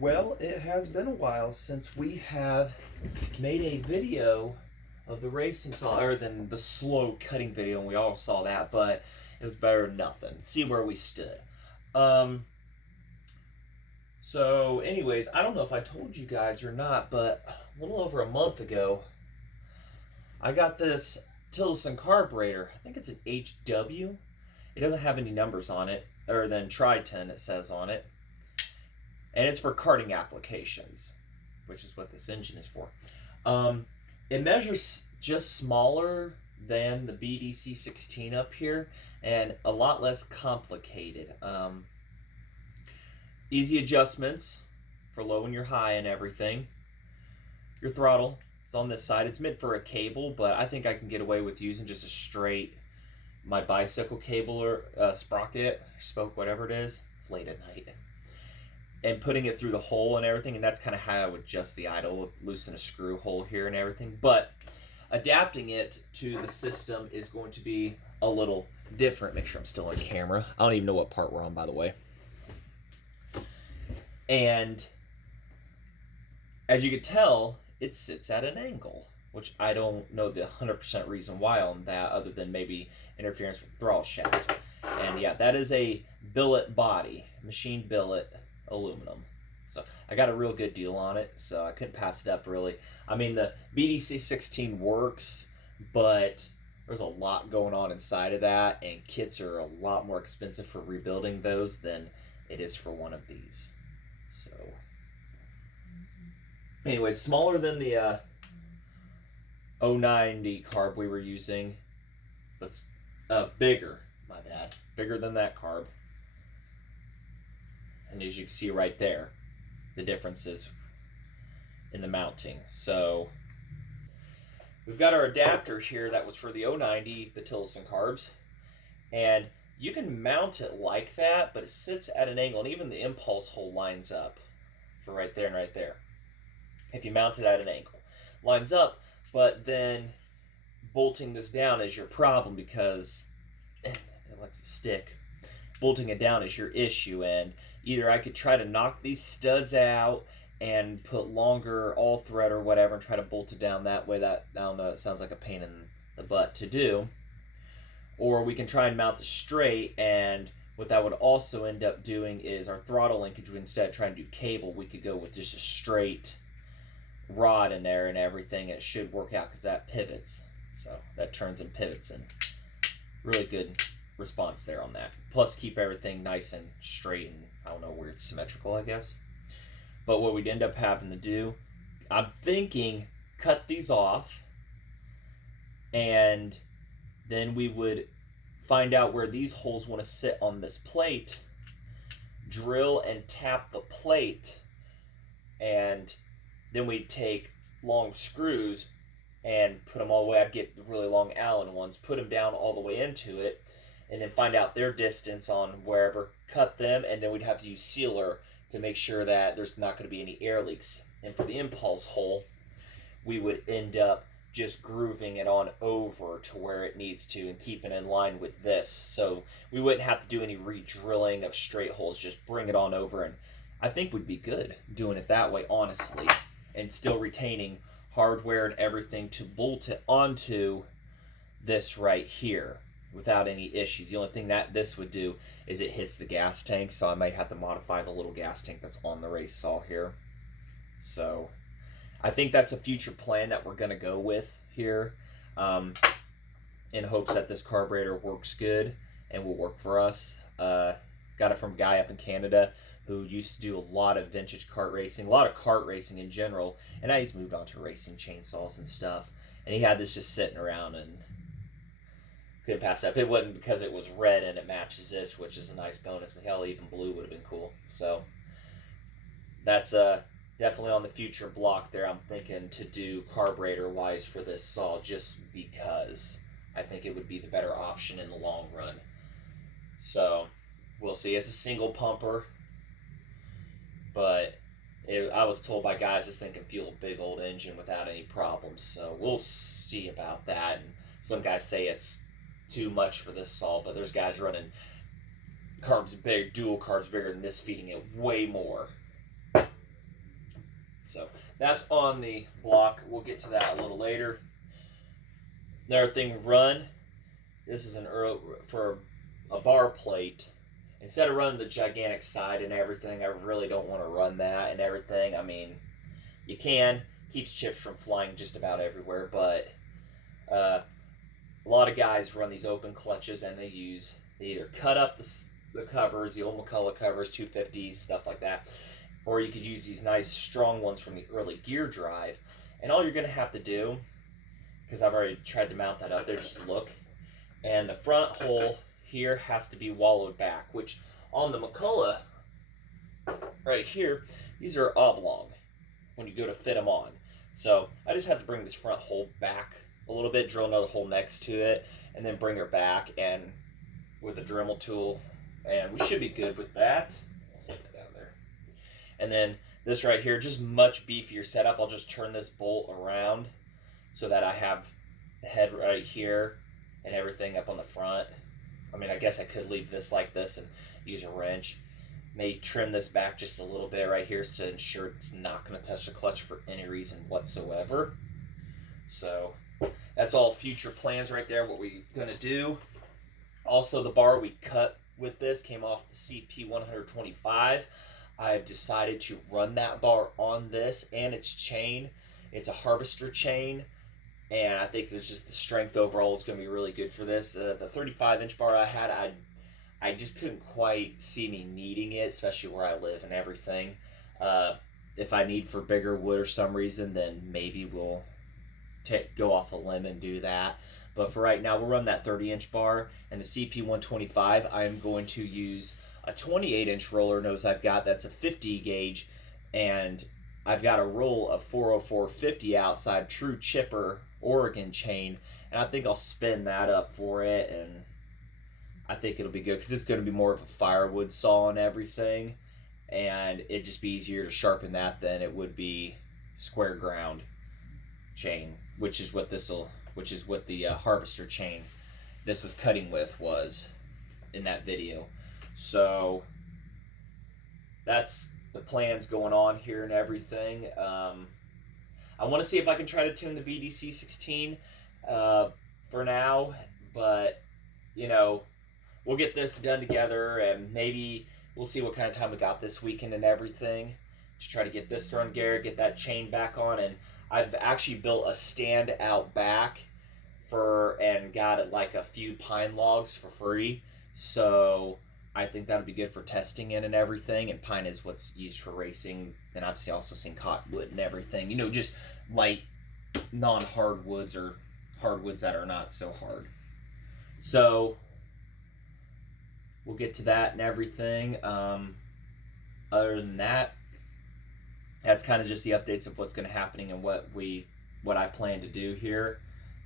Well, it has been a while since we have made a video of the racing saw, other than the slow cutting video, and we all saw that, but it was better than nothing. See where we stood. Um, so, anyways, I don't know if I told you guys or not, but a little over a month ago, I got this Tillotson carburetor. I think it's an HW. It doesn't have any numbers on it, other than Tri-10 it says on it. And it's for karting applications, which is what this engine is for. It measures just smaller than the BDC16 up here, and a lot less complicated. Easy adjustments for low and your high and everything. Your throttle, it's on this side. It's meant for a cable, but I think I can get away with using just a straight, my bicycle cable or sprocket, spoke, whatever it is. It's late at night. And putting it through the hole and everything, and that's kind of how I would adjust the idle, loosen a screw hole here and everything. But adapting it to the system is going to be a little different. Make sure I'm still on camera. I don't even know what part we're on, by the way. And as you can tell, it sits at an angle, which I don't know the 100% reason why on that, other than maybe interference with throttle shaft. And yeah, that is a billet body, machine billet aluminum. So I got a real good deal on it, so I couldn't pass it up really. I mean, the BDC16 works, but there's a lot going on inside of that, and kits are a lot more expensive for rebuilding those than it is for one of these. So anyway, smaller than the 090 carb we were using, but bigger, my bad, bigger than that carb. And as you can see right there, the differences in the mounting. So we've got our adapter here that was for the 090, the Tillotson carbs. And you can mount it like that, but it sits at an angle, and even the impulse hole lines up for right there and right there. If you mount it at an angle, lines up, but then bolting this down is your problem because it likes to stick. Bolting it down is your issue, and either I could try to knock these studs out and put longer all thread or whatever and try to bolt it down that way. That, I don't know, it sounds like a pain in the butt to do. Or we can try and mount this straight, and what that would also end up doing is our throttle linkage, instead of trying to do cable, we could go with just a straight rod in there and everything. It should work out because that pivots. So that turns and pivots, and really good response there on that. Plus keep everything nice and straight and, I don't know, weird symmetrical, I guess. But what we'd end up having to do, I'm thinking, cut these off, and then we would find out where these holes want to sit on this plate, drill and tap the plate, and then we'd take long screws and put them all the way. I'd get really long Allen ones, put them down all the way into it, and then find out their distance on wherever, cut them, and then we'd have to use sealer to make sure that there's not going to be any air leaks. And for the impulse hole, we would end up just grooving it on over to where it needs to and keeping in line with this. So we wouldn't have to do any re-drilling of straight holes, just bring it on over, and I think we'd be good doing it that way, honestly, and still retaining hardware and everything to bolt it onto this right here without any issues. The only thing that this would do is it hits the gas tank, so I might have to modify the little gas tank that's on the race saw here. So I think that's a future plan that we're going to go with here, in hopes that this carburetor works good and will work for us. Got it from a guy up in Canada who used to do a lot of vintage kart racing, a lot of kart racing in general, and now he's moved on to racing chainsaws and stuff. And he had this just sitting around and couldn't pass it up. It wasn't because it was red and it matches this, which is a nice bonus. But hell, even blue would have been cool. So that's definitely on the future block there. I'm thinking to do carburetor-wise for this saw, just because I think it would be the better option in the long run. So we'll see. It's a single pumper, but I was told by guys this thing can fuel a big old engine without any problems. So we'll see about that. And some guys say it's too much for this saw, but there's guys running carbs big, dual carbs bigger than this, feeding it way more. So that's on the block. We'll get to that a little later. Another thing, run. This is for a bar plate. Instead of running the gigantic side and everything, I really don't want to run that and everything. I mean, you can. Keeps chips from flying just about everywhere, but a lot of guys run these open clutches and they either cut up the covers, the old McCulloch covers, 250s, stuff like that, or you could use these nice strong ones from the early gear drive. And all you're going to have to do, because I've already tried to mount that up there, just look. And the front hole here has to be wallowed back, which on the McCulloch right here, these are oblong when you go to fit them on. So I just have to bring this front hole back a little bit, drill another hole next to it, and then bring her back and with a Dremel tool, and we should be good with that. I'll set that down there. And then this right here, just much beefier setup. I'll just turn this bolt around so that I have the head right here and everything up on the front. I mean, I guess I could leave this like this and use a wrench. May trim this back just a little bit right here to ensure it's not going to touch the clutch for any reason whatsoever. So that's all future plans right there, what we're going to do. Also, the bar we cut with this came off the sp105. I've decided to run that bar on this and its chain. It's a harvester chain, and I think there's just the strength overall is going to be really good for this. The 35-inch bar I had, I just couldn't quite see me needing it, especially where I live and everything. If I need for bigger wood or some reason, then maybe we'll go off a limb and do that. But for right now, we'll run that 30-inch bar, and the sp125, I'm going to use a 28-inch roller nose I've got. That's a 50 gauge, and I've got a roll of 404/50 outside, true chipper Oregon chain, and I think I'll spin that up for it, and I think it'll be good because it's going to be more of a firewood saw and everything, and it'd just be easier to sharpen that than it would be square ground chain, which is what the harvester chain this was cutting with was in that video. So that's the plans going on here and everything. I want to see if I can try to tune the BDC 16 for now, but you know, we'll get this done together, and maybe we'll see what kind of time we got this weekend and everything to try to get this thrown together, get that chain back on. And I've actually built a stand out back and got it like a few pine logs for free. So I think that'll be good for testing in and everything. And pine is what's used for racing. And I've also seen cottonwood and everything. You know, just light non-hardwoods or hardwoods that are not so hard. So we'll get to that and everything. Other than that, that's kind of just the updates of what's going to happening and what I plan to do here.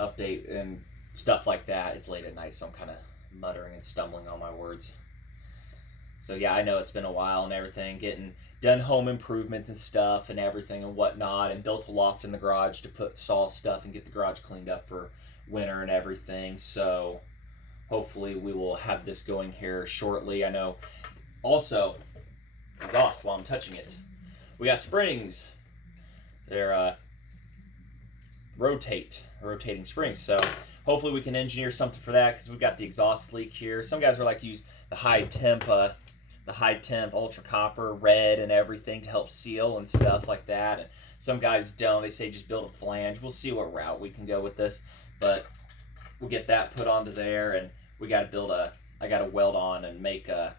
Update and stuff like that. It's late at night, so I'm kind of muttering and stumbling on my words. So yeah, I know it's been a while and everything, getting done home improvements and stuff and everything and whatnot, and built a loft in the garage to put saw stuff and get the garage cleaned up for winter and everything. So hopefully we will have this going here shortly. I know also exhaust while I'm touching it. We got springs. They're rotating springs. So hopefully we can engineer something for that, because we've got the exhaust leak here. Some guys would like to use the high temp ultra copper red and everything to help seal and stuff like that. And some guys don't. They say just build a flange. We'll see what route we can go with this, but we'll get that put onto there, and we got to I got to weld on and make a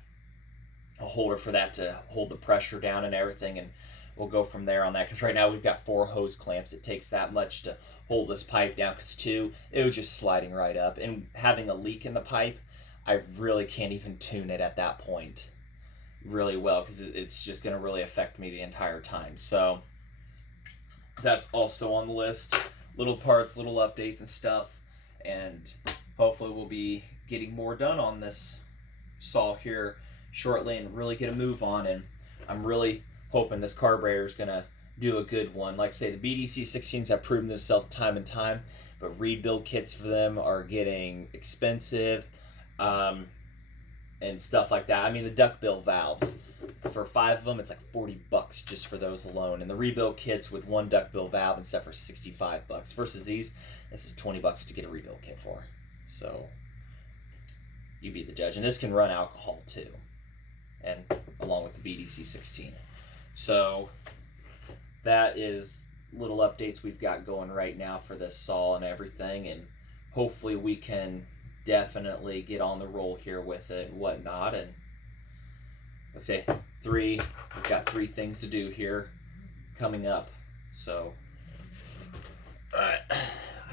holder for that to hold the pressure down and everything, and we'll go from there on that, because right now we've got 4 hose clamps. It takes that much to hold this pipe down, because 2, it was just sliding right up, and having a leak in the pipe, I really can't even tune it at that point really well, because it's just going to really affect me the entire time. So that's also on the list. Little parts, little updates and stuff, and hopefully we'll be getting more done on this saw here shortly and really get a move on. And I'm really hoping this carburetor is going to do a good one. Like I say, the BDC 16s have proven themselves time and time, but rebuild kits for them are getting expensive and stuff like that. I mean, the duckbill valves for 5 of them, it's like $40 just for those alone. And the rebuild kits with 1 duckbill valve and stuff are $65 versus these. This is $20 to get a rebuild kit for. So you be the judge. And this can run alcohol too, and along with the BDC 16. So that is little updates we've got going right now for this saw and everything, and hopefully we can definitely get on the roll here with it and whatnot. And let's say we've got 3 things to do here coming up. So I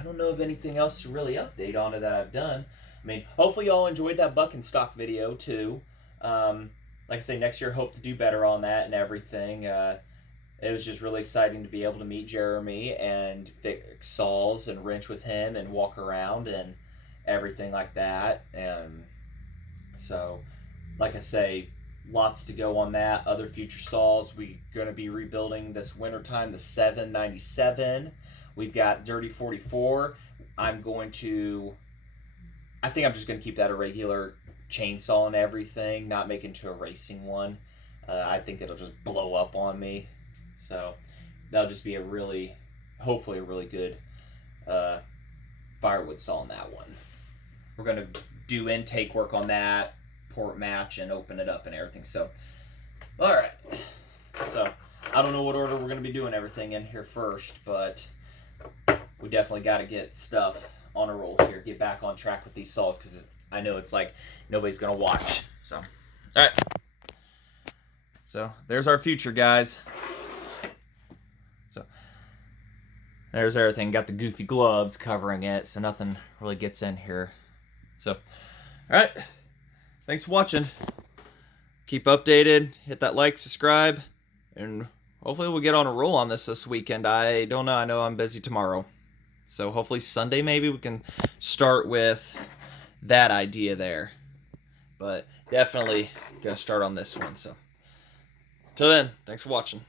don't know of anything else to really update on it that I've done. I mean, hopefully y'all enjoyed that buck and stock video too. Like I say, next year hope to do better on that and everything. It was just really exciting to be able to meet Jeremy and fix saws and wrench with him and walk around and everything like that. And so, like I say, lots to go on that. Other future saws, we're going to be rebuilding this wintertime the 797. We've got Dirty 44. I think I'm just going to keep that a regular chainsaw and everything, not make it into a racing one. I think it'll just blow up on me. So that'll just be hopefully a really good firewood saw on that one. We're going to do intake work on that, port match, and open it up and everything. So, all right. So I don't know what order we're going to be doing everything in here first, but we definitely got to get stuff on a roll here, get back on track with these saws, because I know it's like nobody's going to watch. So, all right. So there's our future, guys. So there's everything. Got the goofy gloves covering it, so nothing really gets in here. So, all right. Thanks for watching. Keep updated. Hit that like, subscribe, and hopefully we'll get on a roll on this weekend. I don't know. I know I'm busy tomorrow. So hopefully Sunday maybe we can start with that idea there. But definitely going to start on this one. So till then, thanks for watching.